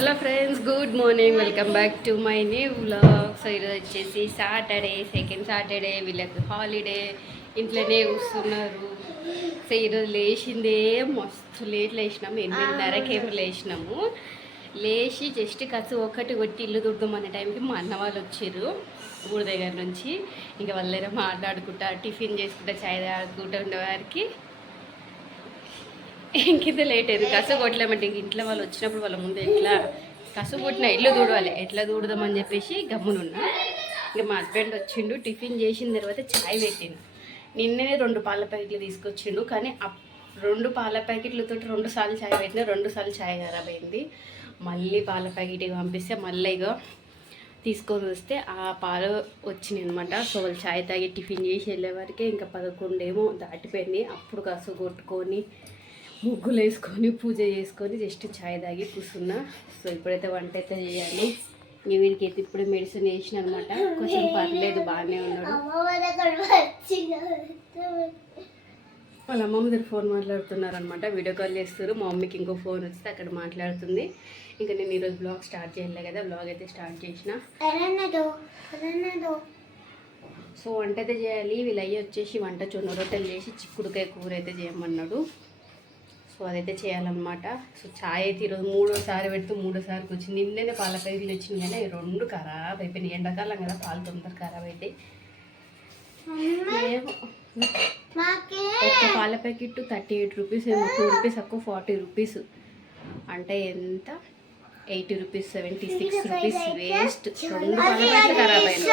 Hello friends, good morning. Welcome back to my new vlog. So ఈరోజు వచ్చేసి Saturday, second Saturday. వీళ్ళకి holiday, ఇంట్లోనే కూస్తున్నారు. So ఈరోజు లేచిందే మస్తు లేట్ లేచినాము. 8:30కి ఏమో లేచినాము. లేచి జస్ట్ కసు ఒకటి కొట్టి ఇల్లు తుడుదామనే టైంకి మా అన్న వాళ్ళు వచ్చారు ఊరి దగ్గర నుంచి. ఇంకా వాళ్ళ దగ్గర మాట్లాడుకుంటా, టిఫిన్ చేసుకుంటా, చాయ్ తాగుకుంటూ ఉండేవారికి ఇంకింత లేట్ అయింది. కసు కొట్టలేమంటే ఇంక ఇంట్లో వాళ్ళు వచ్చినప్పుడు వాళ్ళ ముందు ఎట్లా కసు కొట్టిన ఇల్లు దూడవాలి, ఎట్లా దూడదామని చెప్పేసి గమ్మునున్నా. ఇంకా మా హస్బెండ్ వచ్చిండు, టిఫిన్ చేసిన తర్వాత చాయ్ పెట్టిన. నిన్ననే 2 పాల ప్యాకెట్లు తీసుకొచ్చిండు, కానీ 2 పాల ప్యాకెట్లతో 2 సార్లు చాయ్ పెట్టిన, 2 సార్లు చాయ్ ఖరాబ్ అయింది. మళ్ళీ పాల ప్యాకెట్కి పంపిస్తే మళ్ళీ ఇక తీసుకొని వస్తే ఆ పాలు వచ్చినాయి అనమాట. సో వాళ్ళు చాయ్ తాగి టిఫిన్ చేసి వెళ్ళే వరకే ఇంకా 11 ఏమో దాటిపోయింది. అప్పుడు కసు కొట్టుకొని ముగ్గులు వేసుకొని పూజ చేసుకొని జస్ట్ చాయ్ తాగి కూర్చున్నా. సో ఇప్పుడైతే వంట అయితే చేయాలి. వీరికి అయితే ఇప్పుడు మెడిసిన్ వేసిన అనమాట. కొంచెం పర్లేదు, బాగానే ఉన్నాడు. వాళ్ళ అమ్మమ్మ దగ్గర ఫోన్ మాట్లాడుతున్నారు అనమాట. వీడియో కాల్ చేస్తారు. మా మమ్మీకి ఇంకో ఫోన్ వస్తే అక్కడ మాట్లాడుతుంది. ఇంకా నేను ఈరోజు బ్లాగ్ స్టార్ట్ చేయలే కదా, బ్లాగ్ అయితే స్టార్ట్ చేసిన. సో వంట అయితే చేయాలి. వీళ్ళు అయ్యి వచ్చేసి వంట జొన్న రొట్టెలు చేసి చిక్కుడుకాయ కూర అయితే చేయమన్నాడు. సో అదైతే చేయాలన్నమాట. సో చాయ్ అయితే ఈరోజు 3వ పెడుతూ 3వ వచ్చింది. నిన్ననే పాల ప్యాకెట్లు వచ్చింది, కానీ 2 ఖరాబ్ అయిపోయినాయి. ఎండాకాలం కదా, పాలు తొందర ఖరాబ్ అవుతాయి. ఒక పాల ప్యాకెట్ 38 రూపీస్, 2 రూపీస్ తక్కువ 40 రూపీస్, అంటే ఎంత 80 రూపీస్, 76 రూపీస్ వేస్ట్. 2 పాల ప్యాకెట్లు ఖరాబ్ అయినాయి.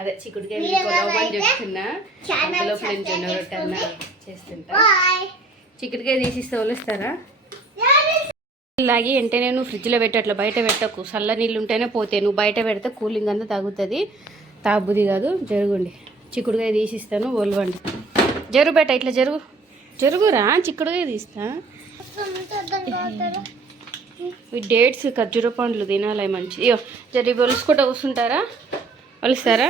అదే చిక్కుడుకాయ కొలవమని చెప్తున్నా. అందులోపు నేను జొన్న రొట్టె అన్న చేస్తుంటా. చిక్కుడుకాయ తీసిస్తే వదిలేస్తారా? ఇలాగే అంటే నేను ఫ్రిడ్జ్లో పెట్టట్లా, బయట పెట్టకు. చల్ల నీళ్ళు ఉంటేనే పోతాయి. నువ్వు బయట పెడితే కూలింగ్ అంతా తగ్గుతుంది, తాగుబుది కాదు. జరుగుండి, చిక్కుడుకాయ తీసిస్తాను, ఒలవండి. జరుగు బయట, ఇట్లా జరుగురా. చిక్కుడుకాయ తీస్తా. ఈ డేట్స్ ఖర్జూర పండ్లు తినాలి మంచి. ఇయో జరి ఒలుసుకుంటూ కూర్చుంటారా? వలుస్తారా?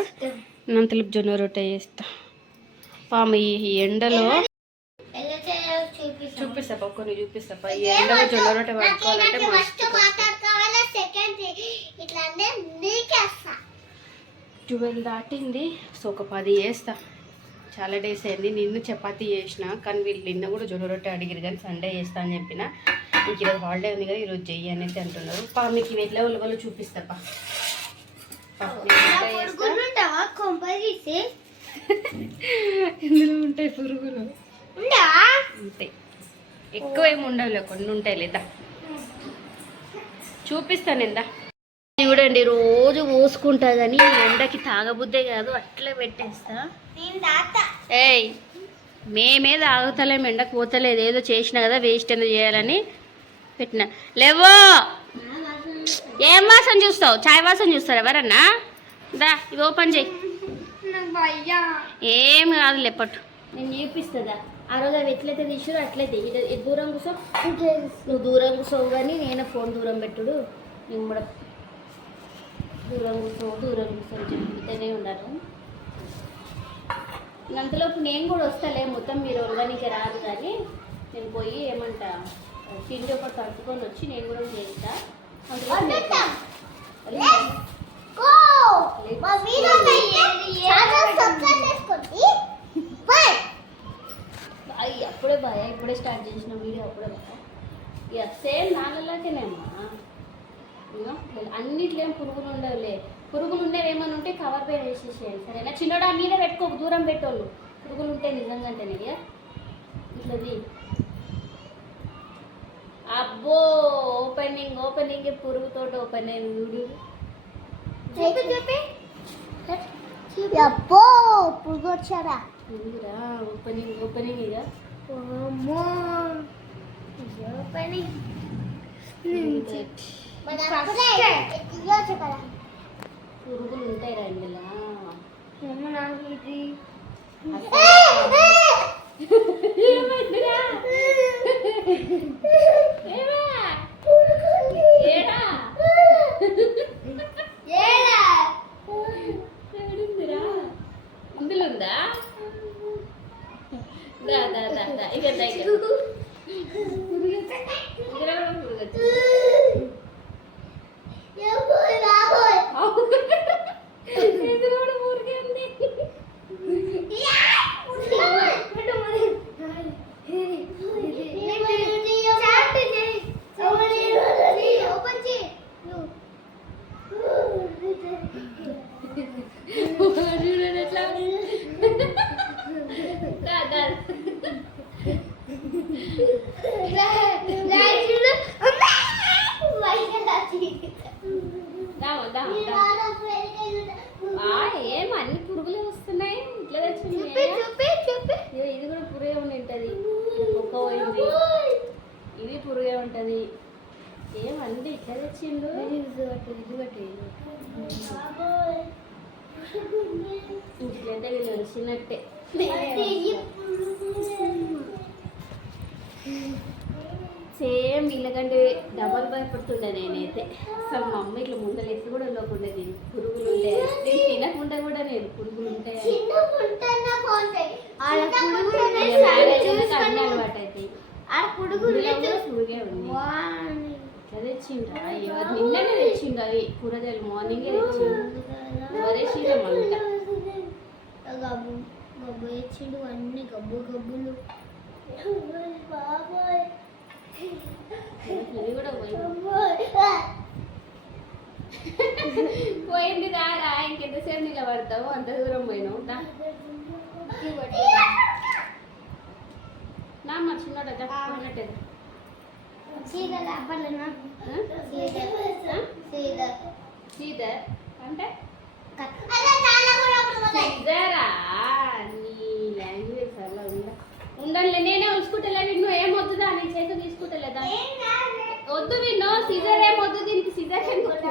నంతలిపి జొన్న రొట్టె చేస్తా. పాము ఈ ఎండలో చూపిస్తా, కొన్ని చూపిస్తా. ఈ ఎండలో జొన్న రొట్టె పట్టుకోవాలంటే 12 దాటింది. సో ఒక 10 చేస్తా. చాలా డేస్ అయింది. నిన్ను చపాతీ చేసిన, కానీ వీళ్ళు నిన్న కూడా జొన్న రొట్టె అడిగిరు, కానీ సండే చేస్తా అని చెప్పిన. ఇంక ఈరోజు హాలిడే ఉంది కదా, ఈరోజు చెయ్యి అనేది అంటున్నారు. మీకు వెళ్ళే వాళ్ళు చూపిస్తాపా. ఇందులో ఉంటాయి పురుగులు, ఉంటాయి. ఎక్కువ ఏమి ఉండవులే, కొన్ని ఉంటాయి. లేదా చూపిస్తాను. ఎందా చూడండి, రోజు పోసుకుంటా, కానీ ఎండకి తాగబుద్దే కాదు, అట్లే పెట్టేస్తా. ఏయ్ మేమే తాగుతలేము, ఎండకు పోతలేదు. ఏదో చేసినా కదా, వేస్ట్ ఎందుకు చేయాలని పెట్టిన. లేవో ఏం వాసన చూస్తావు? చాయ్ వాసన చూస్తారు ఎవరన్నా? దా ఇవి ఓపెన్ చేయి. ఏం కాదు, లేపట్టు, నేను చూపిస్తుందా. ఆ రోజు అవి ఎట్లయితే తీసుడు అట్లయితే. ఇది దూరం కూర్చో, నువ్వు దూరం కూర్చోవు, కానీ నేను ఫోన్ దూరం పెట్టుడు. నేను కూడా దూరం కూర్చొని చెప్తూనే ఉండాలి. అంతలోపు నేను కూడా వస్తాలే, మొత్తం మీరు ఒరగానికి రాదు, కానీ నేను పోయి ఏమంటా తిండి ఒకటి కట్టుకొని వచ్చి నేను కూడా చేస్తా. అప్పుడే బాయ్, ఇప్పుడే స్టార్ట్ చేసిన వీడియో, అప్పుడే బాయ్. సేమ్ నాన్నలాగేనేమ్మా. అన్నిట్లో ఏం పురుగులు ఉండవులే. పురుగులు ఉండేవి ఏమైనా ఉంటే కవర్ పైన వేసేసేయాలి, సరేనా? చిన్నోడా మీద పెట్టుకోకు, దూరం పెట్టోళ్ళు. పురుగులు ఉంటే నిజంగానే ఇట్లది. అబ్బో ఓపెనింగ్ పురుగుతో ఓపెన్ అయింది వీడియో. అబ్బో పురుగు వచ్చారా? ఓపెనింగ్ ఇక పురుగులు ఉంటాయి రా ఇందులో. అందులో ఉందా? ఇక ఉంటుంది. ఏమండి ఇట్లా తెచ్చిండు. ఇంటికైతే వీళ్ళు వచ్చినట్టే. సేమ్ వీళ్ళకంటే డబల్ భయపడుతుండే నేనైతే. అసలు మా అమ్మ ఇట్లా ముందలేసి కూడా ఉండకుండా తిని పురుగులు ఉంటాయి తినకుండా కూడా నేను పురుగులు ఉంటాయి అన్ని అలవాటు అవుతాయి. పురుగే ఉంది. ఎట్లా తెచ్చిండ్రా? ఎవరు నిన్ననే తెచ్చిండు అవి కూరగాయలు మార్నింగే తెచ్చిండు. ఎవరే చీరం అంట గబ్బు గబ్బు తెచ్చిండు అన్ని గబ్బు గబ్బులు. ఇది కూడా పోయింది రారా. ఇంకెంతసేపు నిలబడతావు? అంత దూరం పోయినావు. నా మా చిన్నోడు పోయినట్టే. శ్రీధర్ అంటే శ్రీధరా? నీ లాంగ్వేజ్ అలా ఉందా? ఉండాలి. నేనే ఉంచుకుంటలే. నువ్వు ఏమొద్దుదా? నేను చేత తీసుకుంటలేదా? వద్దు విన్ను. సిజర్ ఏమొద్దు దీనికి. సిజర్ ఎందుకు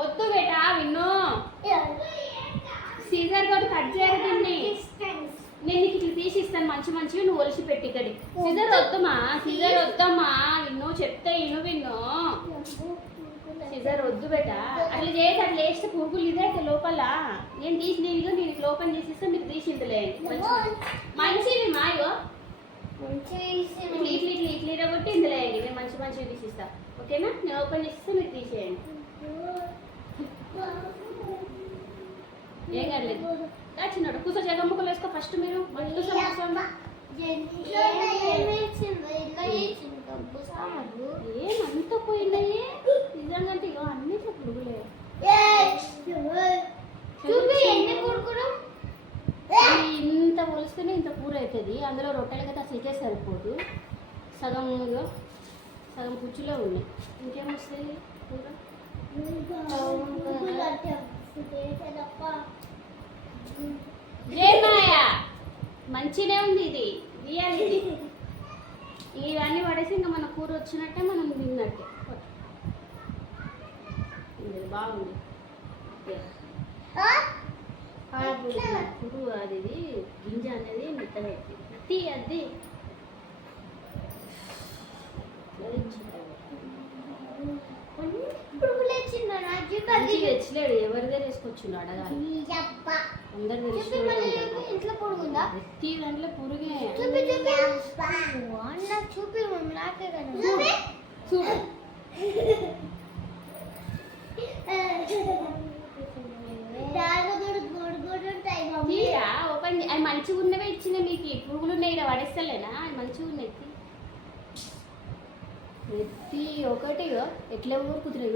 వద్దు బేటా? విన్ను సిజర్ తోటి కట్ చేయరు దీన్ని. నేను నీకు ఇట్లా తీసి ఇస్తాను మంచి మంచివి. నువ్వు ఒలిసి పెట్టి ఇక్కడి. సిజర్ వద్దమ్మా. సిజర్ వద్దమ్మా. విన్ను చెప్తే విన్ను. సిజర్ వద్దు బేటా. అట్లా చేసి అట్లా వేస్తే పురుగులు ఇదే లోపల. నేను తీసి నేను నీకు ఓపెన్ చేసిస్తే మీరు తీసిందిలే. మంచివి మాయో ఇట్లా కొట్టి ఇందులో వేయండి. నేను మంచి మంచివి తీసిస్తా. ఓకేనా? నేను ఓపెన్ చేసిస్తే మీరు తీసేయండి. ఏం కాలేదు. చిన్నాడు కూర్చో. జగ ముక్కలు వేసుకో ఫస్ట్. మీరు ఏమంతా పోయినాయి నిజంగా. ఇగో అన్ని పురుగులే. ఇంత పోలిస్తేనే ఇంత కూర అవుతుంది. అందులో రొట్టెలకైతే అసలుకే సరిపోదు. సగంలో సగం కుర్చీలో ఉన్నాయి. ఇంకేమొస్తుంది కూర? మంచినే ఉంది ఇది. ఇవ్వాలి ఇది. ఇవన్నీ పడేసి ఇంకా మన కూర వచ్చినట్టే మనం తిన్నట్టే. ఇది బాగుంది. పురుగు అది గింజ అనేది మెత్తగా ఎత్తి అది తెచ్చలేడు. ఎవరిదే తీసుకొచ్చిండు అడగాలి. అందరు ఇంట్లో పొడుగుందా? ప్రతి దాంట్లో పురుగే. చూపి నాకే కదా. చూడు ఓపెన్. అవి మంచిగా ఉన్నవే ఇచ్చిన మీకు. పురుగులు ఉన్నాయి ఇలా పడేస్తలేనా? అవి మంచిగా ఉన్నాయి. ప్రతి ఒకటి ఎట్లా ఊరుకుతున్నాయి.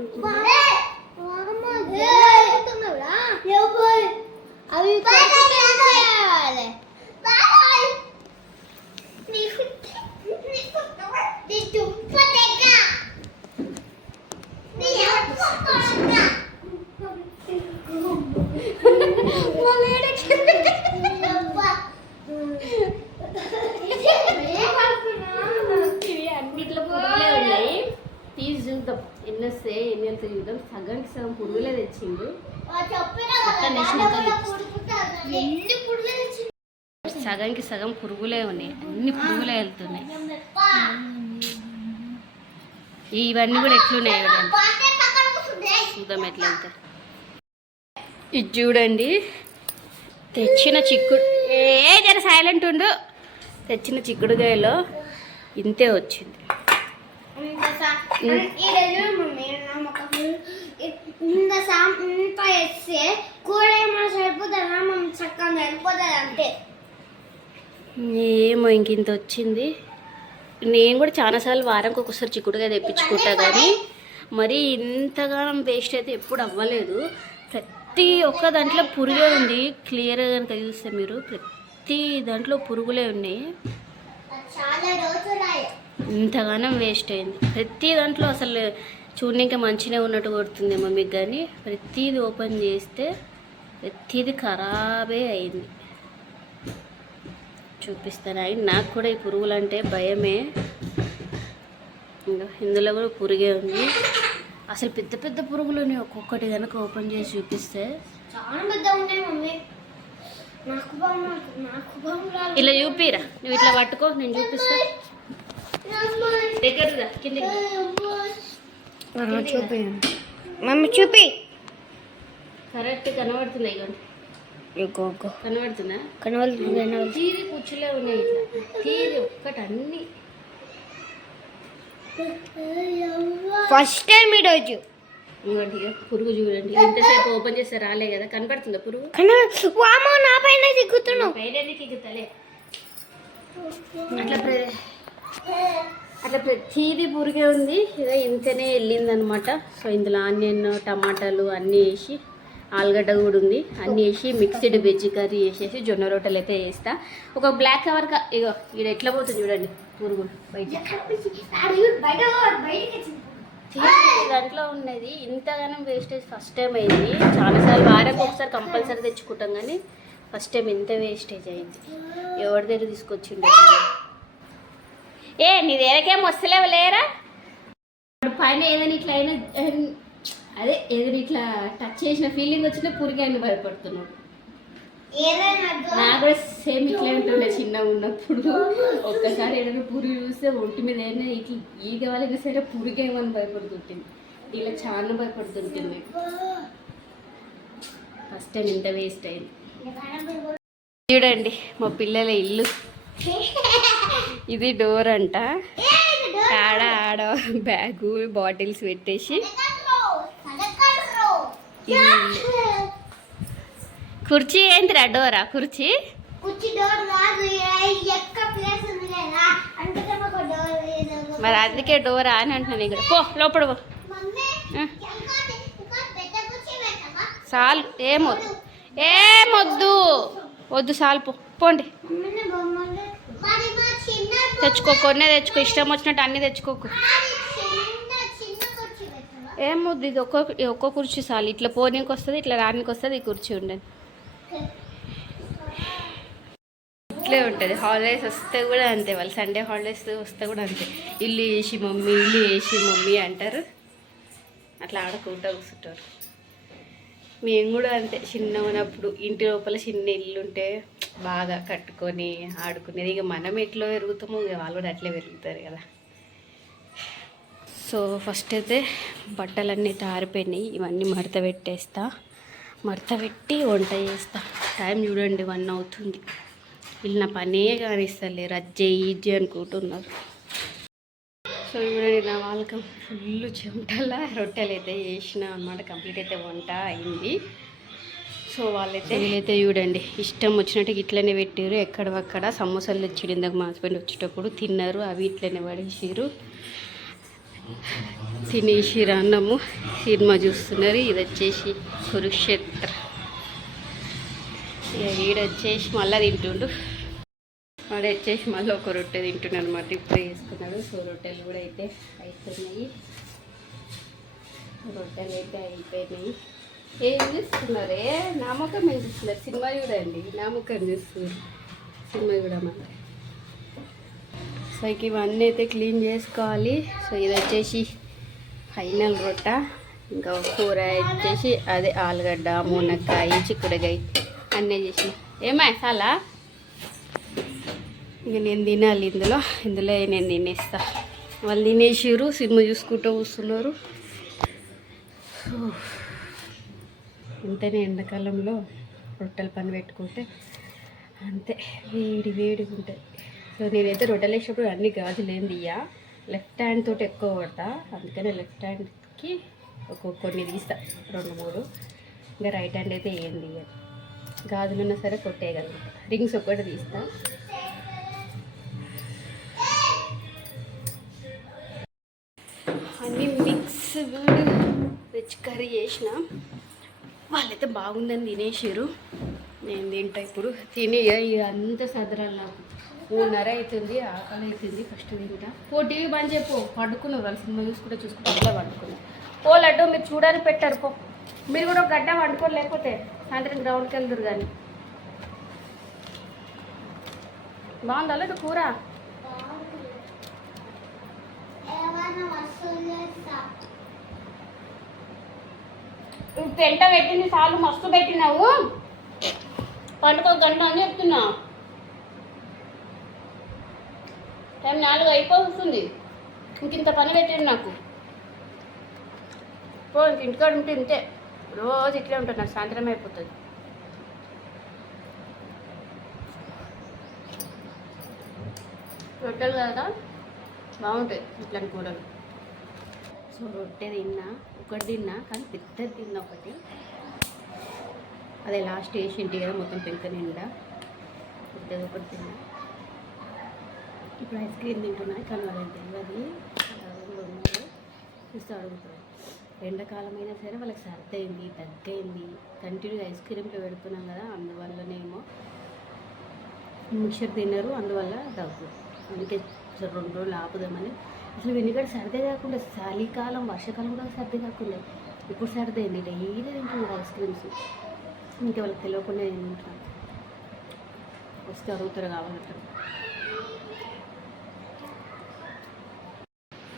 అన్నిట్లో పురుగులే ఉన్నాయి. తీసి చూద్దాం ఎన్ని వస్తాయి ఎన్ని వెళ్తాయి చూద్దాం. సగానికి సగం పురుగులే తెచ్చిండు. సగానికి సగం పురుగులే ఉన్నాయి. అన్ని పురుగులే వెళ్తున్నాయి. ఇవన్నీ కూడా ఎట్లున్నాయి చూద్దాం ఎట్లా వెళ్తాయి. ఇది చూడండి. తెచ్చిన చిక్కుడు జర సైలెంట్ ఉండు. తెచ్చిన చిక్కుడుకాయలో ఇంతే వచ్చింది. ఏమో ఇంకింత వచ్చింది. నేను కూడా చాలాసార్లు వారానికి ఒకసారి చిక్కుడుకాయ తెప్పించుకుంటా, కానీ మరి ఇంతగానం వేస్ట్ అయితే ఎప్పుడు అవ్వలేదు. ప్రతి ఒక్క దాంట్లో పురుగే ఉంది. క్లియర్గా కనుక చూస్తే మీరు ప్రతి దాంట్లో పురుగులే ఉన్నాయి. ఇంతగానం వేస్ట్ అయింది. ప్రతి దాంట్లో అసలు చూడడానికి మంచిగా ఉన్నట్టు కొడుతుందేమో మీకు, కానీ ప్రతిది ఓపెన్ చేస్తే ప్రతిది ఖరాబే అయింది. చూపిస్తాను. నాకు కూడా ఈ పురుగులు అంటే భయమే. ఇంకా ఇందులో కూడా పురుగే ఉంది. అసలు పెద్ద పెద్ద పురుగులు ఉన్నాయి. ఒక్కొక్కటి కనుక ఓపెన్ చేసి చూపిస్తే చాలా పెద్ద ఉన్నాయి మమ్మీ. నాకు ఇలా చూపిరా, నువ్వు ఇట్లా పట్టుకో, నేను చూపిస్తా. దగ్గరగా కిందకి చూపి మమ్మీ, చూపి. కరెక్ట్ కనబడుతుంది. కనబడుతుందా? కనబడుతుంది. తీరి కూర్చులే ఉన్నాయి ఇట్లా, తీరి ఒక్కటి అన్ని. ఫస్ట్ టైం ఈరోజు ఇంకోటి పురుగు చూడండి, ఎంతసేపు ఓపెన్ చేస్తే రాలే కదా. కనబడుతుందా పురుగు? వామో, నా పైన దిగుతున్నావు. పైన దిగుతలే. అట్లా ప్రతిదీ పురుగే ఉంది. ఇక ఇంతనే వెళ్ళింది అనమాట. సో ఇందులో ఆనియన్, టమాటాలు అన్నీ వేసి, ఆలుగడ్డ కూడా ఉంది, అన్నీ వేసి మిక్స్డ్ వెజ్ కర్రీ వేసేసి జొన్న రొట్టెలు అయితే వేస్తా. ఒక బ్లాక్ కవర్ ఇగో ఇది ఎట్లా పోతుంది చూడండి పురుగు బయట. దాంట్లో ఉన్నది ఇంతగానం వేస్టేజ్ ఫస్ట్ టైం అయింది. చాలాసార్లు వారానికి ఒకసారి కంపల్సరీ తెచ్చుకుంటాం, కానీ ఫస్ట్ టైం ఇంత వేస్టేజ్ అయింది. ఎవరి దగ్గర తీసుకొచ్చిండే. నీ దగ్గరకేం వస్తలేవు లేరా? పైన ఏదైనా ఇట్లా అయినా అదే ఏదైనా ఇట్లా టచ్ చేసిన ఫీలింగ్ వచ్చినా పురిగి అని భయపడుతున్నాడు. నాకు కూడా సేమ్ ఇట్లా ఉంటుండే చిన్నగా ఉన్నప్పుడు. ఒక్కసారి ఏదైనా పురుగు చూస్తే ఒంటి మీద ఏదైనా ఇట్లా ఈగ వాళ్ళకి సరే పురిగేమని భయపడుతుంటుంది. ఇలా చాలా భయపడుతుంటుంది. ఫస్ట్ టైం ఇంత వేస్ట్ అయింది. చూడండి మా పిల్లల ఇల్లు. ఇది డోర్ అంట. ఆడ బ్యాగు బాటిల్స్ పెట్టేసి కుర్చీ ఏంటిరా? డోరా కుర్చీ? మరి అందుకే డోరా అని అంటున్నాను. ఇక్కడ పో, లోపల పో. చాలు, ఏమొద్దు వద్దు, చాలు పో, పోండి. తెచ్చుకో, కొన్నే తెచ్చుకో, ఇష్టం వచ్చినట్టు అన్నీ తెచ్చుకోకు. ఏమొద్దు, ఇది ఒక్క కుర్చీ చాలు. ఇట్లా పోనీకి వస్తుంది, ఇట్లా రానికి వస్తుంది. ఈ కుర్చీ ఉండండి, ఇట్లే ఉంటుంది. హాలిడేస్ వస్తే కూడా అంతే, వాళ్ళు సండే హాలిడేస్ వస్తే కూడా అంతే. ఇల్లు వేసి మమ్మీ, ఇల్లు వేసి మమ్మీ అంటారు. అట్లా ఆడుకుంటూ కూర్చుంటారు. మేము కూడా అంతే, చిన్న ఉన్నప్పుడు ఇంటి లోపల చిన్న ఇల్లు ఉంటే బాగా కట్టుకొని ఆడుకునేది. ఇక మనం ఎట్లా పెరుగుతామో ఇక వాళ్ళు కూడా అట్లే పెరుగుతారు కదా. సో ఫస్ట్ అయితే బట్టలన్నీ ఆరిపోయినాయి. ఇవన్నీ మడత పెట్టేస్తా. మడత పెట్టి వంట చేస్తా. టైం చూడండి 1 అవుతుంది. వీళ్ళు నా పనే కానిస్తలే, రజ్జే ఈజీ అనుకుంటున్నారు. సో చూడండి నా వాళ్ళకం ఫుల్ చెమటలా రొట్టెలు అయితే చేసిన అన్నమాట. కంప్లీట్ అయితే వంట అయింది. సో వీళ్ళైతే చూడండి ఇష్టం వచ్చినట్టు ఇట్లనే పెట్టారు. ఎక్కడక్కడ సమోసాలు తెచ్చిడు. ఇందాక మా హస్బెండ్ వచ్చేటప్పుడు తిన్నారు. అవి ఇట్లనే పడేసారు. తినేసిరు అన్నము. సినిమా చూస్తున్నారు. ఇది వచ్చేసి కురుక్షేత్ర. ఇక వీడు వచ్చేసి మళ్ళీ తింటుండు. వాడు వచ్చేసి మళ్ళీ ఒక రొట్టె తింటున్నాడు అనమాట. ఇప్పుడే వేసుకున్నాడు. సో రొట్టెలు కూడా అయితే అవుతున్నాయి. రొట్టెలు అయితే అయిపోయినాయి. ఏం చూస్తున్నారే? నామకం ఏం చూస్తున్నారు? సినిమా చూడండి, నామకం చూస్తున్నారు. సినిమా కూడా మళ్ళీ. సో ఇవన్నీ అయితే క్లీన్ చేసుకోవాలి. సో ఇది వచ్చేసి ఫైనల్ రొట్ట. ఇంకా కూర వచ్చేసి అదే ఆలుగడ్డ, మునక్కాయ, చిక్కుడుకాయ అన్నీ చేసిన. ఏమా చాలా ఇక నేను తినాలి. ఇందులో నేను తినేస్తా. వాళ్ళు తినేసిరు. సినిమా చూసుకుంటూ కూస్తున్నారు. అంతేనే ఎండాకాలంలో రొట్టెల పని పెట్టుకుంటే అంతే వేడిగా ఉంటుంది. సో నేనైతే రొట్టెలు వేసినప్పుడు అన్ని గాజులు ఏం తీయా, లెఫ్ట్ హ్యాండ్ తోటి ఎక్కువ కొడతా. అందుకనే లెఫ్ట్ హ్యాండ్కి కొన్ని తీస్తా, 2-3. ఇంకా రైట్ హ్యాండ్ అయితే ఏం తీయాలి. గాజులు ఉన్నా సరే కొట్టేయగలుగుతా. రింగ్స్ ఒక్కటి తీస్తా. అన్నీ మిక్స్ వెజ్ కర్రీ చేసిన. వాళ్ళైతే బాగుందని తినేసారు. నేను తింటా ఇప్పుడు. తిని ఇక అంత సదరాలు. నాకు 3:30 అవుతుంది. ఆకలి అవుతుంది. ఫస్ట్ తింటా. టీవీ బంద్ చెప్పు. పడుకున్నారు వాళ్ళు. సినిమా చూసుకుంటే అట్లా పడుకున్నారు. లడ్డు మీరు చూడడానికి పెట్టారు. మీరు కూడా ఒక గడ్డ వండుకోరు, లేకపోతే సాయంత్రం గ్రౌండ్కి వెళ్తారు. కానీ బాగుందా లడ్డు కూర? పెంట పెట్టింది చాలు మస్తు పెట్టినావు పండుగ గంట అని చెప్తున్నా టైం 4 అయిపోతుంది ఇంకింత పని పెట్టింది నాకు ఇంటికాడ ఉంటే ఇంతే రోజు ఇట్లే ఉంటుంది నాకు సాయంత్రం అయిపోతుంది రొట్టెలు కదా బాగుంటాయి ఇట్లాంటి కూరలు సో రొట్టె తిన్నా ఒకటి తిన్నా కానీ పెద్దది తిన్నా ఒకటి అదే లాస్ట్ వేసింటి కదా మొత్తం పెంక నిండా పెద్దది ఒకటి తిన్నా ఇప్పుడు ఐస్ క్రీమ్ తింటున్నా కానీ వాళ్ళకి తెలియదు ఉన్నారు చూస్తే అడుగుతారు ఎండాకాలం అయినా సరే వాళ్ళకి సర్ది అయింది తగ్గైంది కంటిన్యూగా ఐస్ క్రీమ్లో పెడుతున్నాం కదా అందువల్లనేమో మిక్చర్ తిన్నారు అందువల్ల దగ్గు అందుకే 2 రోజులు ఆపుదామని అసలు వెనుకడ సర్దే కాకుండా చలికాలం వర్షాకాలం కూడా సర్ది కాకుండా ఇప్పుడు సర్ది అయింది డైలీ తింటున్నారు ఐస్ క్రీమ్స్ ఇంకా వాళ్ళకి తెలియకుండా నేను తింటున్నాను వస్తే అడుగుతారు కావాలంటారు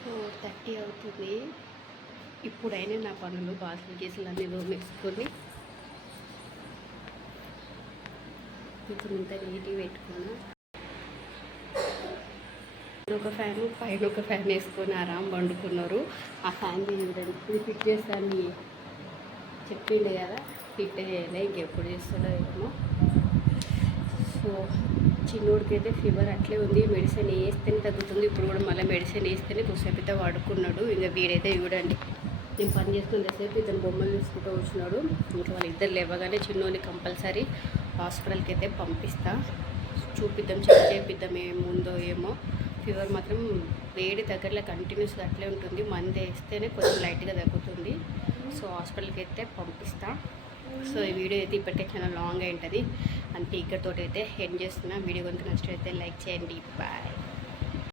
4:30 అవుతుంది ఇప్పుడైనా నా పనులు బాసులు గీసులు అన్నీ దోమేసుకొని కొంచెం ఇంత నీట్గా పెట్టుకున్నా ఒక ఫ్యాన్ పైన ఒక ఫ్యాన్ వేసుకొని ఆరాం వండుకున్నారు ఆ ఫ్యాన్ చూడండి ఇది ఫిట్ చేస్తాను చెప్పిండే కదా ఫిట్ చేయాలి ఇంకెప్పుడు చేస్తాడో ఏమో సో చిన్నోడికి అయితే ఫీవర్ అట్లే ఉంది మెడిసిన్ వేస్తేనే తగ్గుతుంది ఇప్పుడు కూడా మళ్ళీ మెడిసిన్ వేస్తేనే కొద్దిసేపు అయితే వాడుకున్నాడు ఇంకా వీడైతే చూడండి నేను పని చేస్తుండేసేపు ఇతను బొమ్మలు తీసుకుంటూ వచ్చినాడు ఇంకా వాళ్ళు ఇద్దరు లేవగానే చిన్నోని కంపల్సరీ హాస్పిటల్కి అయితే పంపిస్తా చూపిద్దాం చెక్ చేపిద్దాం ఏముందో ఏమో ఫీవర్ మాత్రం వేడి దగ్గరలో కంటిన్యూస్గా అట్లే ఉంటుంది మందు వేస్తేనే కొంచెం లైట్గా తగ్గుతుంది సో హాస్పిటల్కి అయితే పంపిస్తా సో ఈ వీడియో అయితే ఇప్పటికే చాలా లాంగ్ అయి ఉంటుంది అంతే ఇక్కడితో అయితే ఎండ్ చేస్తున్నా వీడియో కనుక నచ్చినట్లయితే లైక్ చేయండి బాయ్